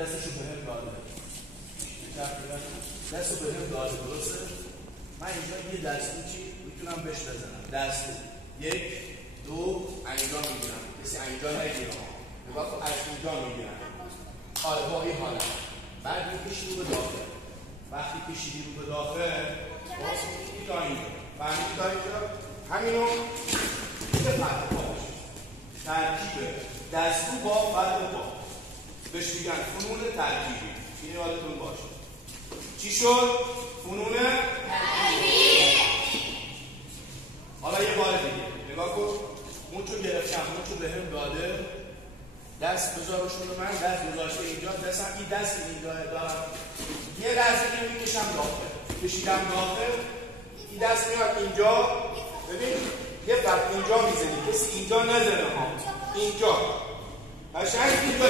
دستشو بهم داده. دستو بهم داده، درسته؟ من اینجا یه دستو چی میتونم بهش بزنم. دستو 1 2 انجام میگیرم. کسی انجام نگیره ها. نگاه کن، از اینجا میگیرم. آره با این حالت. بعد میکشی رو به داخل. وقتی کشیدی رو به داخل این تا اینجا. فهمیدی تا اینجا؟ همینو یه فرق پا بشه. ترکیب دستو با فرق پا. بهش میگن فنون ترکیبی. این یادتون باشه. چی شد؟ فنون ترکیبی. حالا یه بار دیگه نگاه کن. مونچو گرفتم، مونچو بهم داده. دست بذارشون رو من، دست گذاشته اینجا، دستم این دست اینجا دارم. یه لحظه که میکشم داخل، کشیدم داخل، این دست میاد اینجا. ببین یه فرق اینجا میزنی، کسی اینجا نزنه ها. اینجا قشنگ اینجا